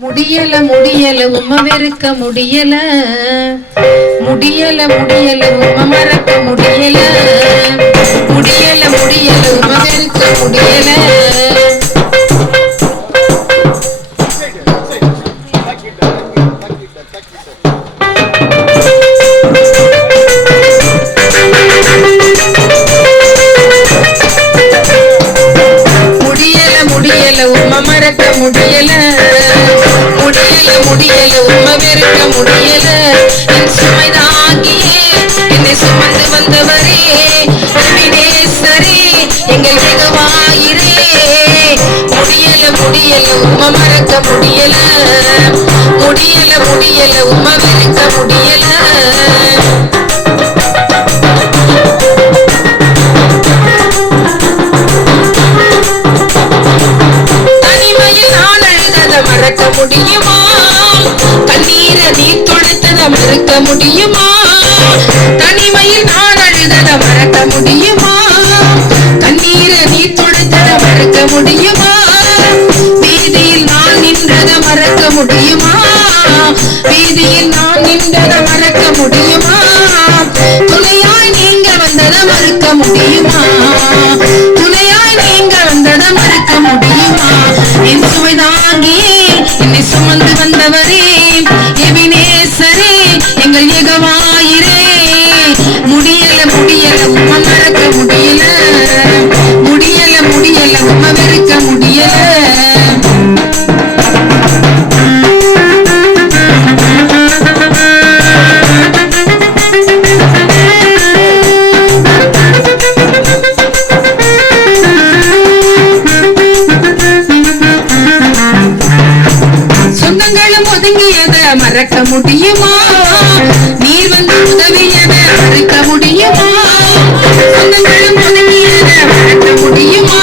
முடியல முடியல உம்ம வெறுக்க முடியல முடியல முடியல உம்ம மறக்க முடியல முடியல முடியல உம்ம வெறுக்க முடியல முடியல முடியல உம்ம மறக்க முடியல முடியல முடியல உம்ம வெறுக்க முடியல என் சுமைதாங்கியே என்னை சுமந்து வந்தவரே வினேஸ்வரே எங்கள் வெகுவாயிரே முடியல முடியல உம்ம மறக்க முடியல முடியல முடியல உம்ம வெறுக்க முடியல மறக்க முடியுமா கண்ணீரை நீ துடைத்தத மறக்க முடியுமா தனிமையில் நான் அழுதத மறக்க முடியுமா கண்ணீரை நீ துடைத்தத மறக்க முடியுமா வீதியில் நான் நின்றத மறக்க முடியுமா வீதியில் நான் நின்றத மறக்க முடியுமா துணையாய் நீங்க வந்தத மறக்க முடியுமா துணையாய் நீங்க வந்தத மறக்க முடியுமா என் சுமைதாங்கியே என்னை சுமந்து வந்தவரே எபினேசரே எங்கள் யெகோவாயிரே முடியல முடியல உம்ம மறக்க முடியல முடியல முடியல உம்ம வெறுக்க முடியல மறக்க முடியுமா நீர் வந்து உதவியத மறக்க முடியுமா சொந்தங்களும் ஒதுங்கியத மறக்க முடியுமா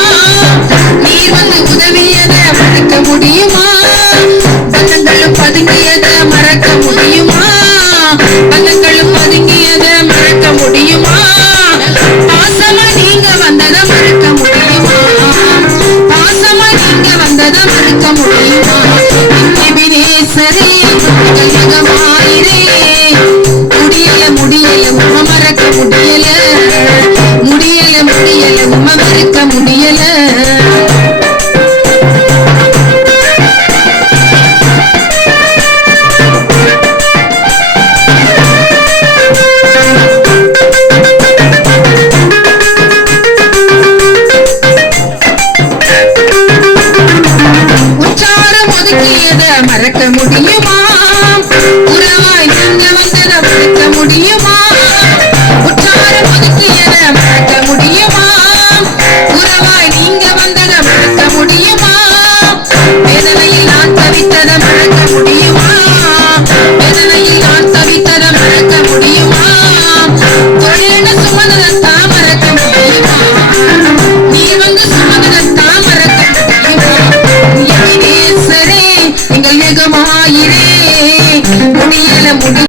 நீர் வந்து உதவியத மறக்க முடியுமா பந்தங்களும் பதுங்கியத மறக்க முடியுமா பந்தங்களும் பதுங்கியத மறக்க முடியுமா பாசமா நீங்க வந்தத மறக்க முடியுமா பாசமா நீங்க வந்தத மறக்க முடியுமா எபினேசரே முடியல முடியல உம்ம மறக்க முடியல முடியல முடியல உம்ம மறக்க முடியல உச்சாரம் ஒதுக்கியத மறக்க முடியுமா